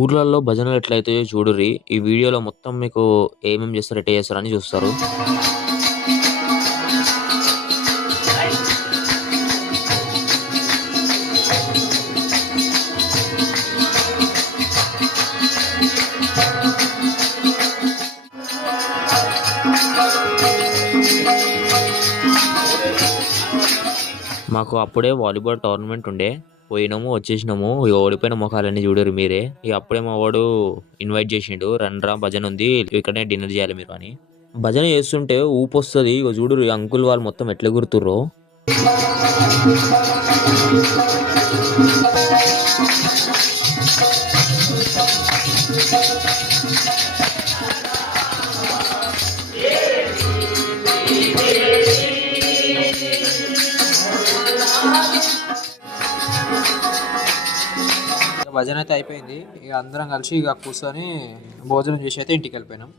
ఊర్లలో భజనలు ఎట్లయితాయో చూడుర్రి. ఈ వీడియోలో మొత్తం మీకు ఏమేమి చేస్తారు, ఎట్లా చేస్తారని చూస్తారు. మాకు అప్పుడే వాలీబాల్ టోర్నమెంట్ ఉండే. పోయినాము, వచ్చేసినాము. ఇక ఓడిపోయిన మొఖాలన్నీ చూడరు మీరే. ఇక అప్పుడే మా వాడు ఇన్వైట్ చేసిండు, రండ్రా భజన ఉంది, ఇక్కడనే డిన్నర్ చేయాలి మీరు అని. భజన చేస్తుంటే ఊపు వస్తుంది. ఇక చూడురు అంకుల్ వాళ్ళు మొత్తం ఎట్లా గుర్తుర్రో. భజన అయితే అయిపోయింది. ఇక అందరం కలిసి ఇక కూర్చొని భోజనం చేసి అయితే ఇంటికి వెళ్ళిపోయినాం.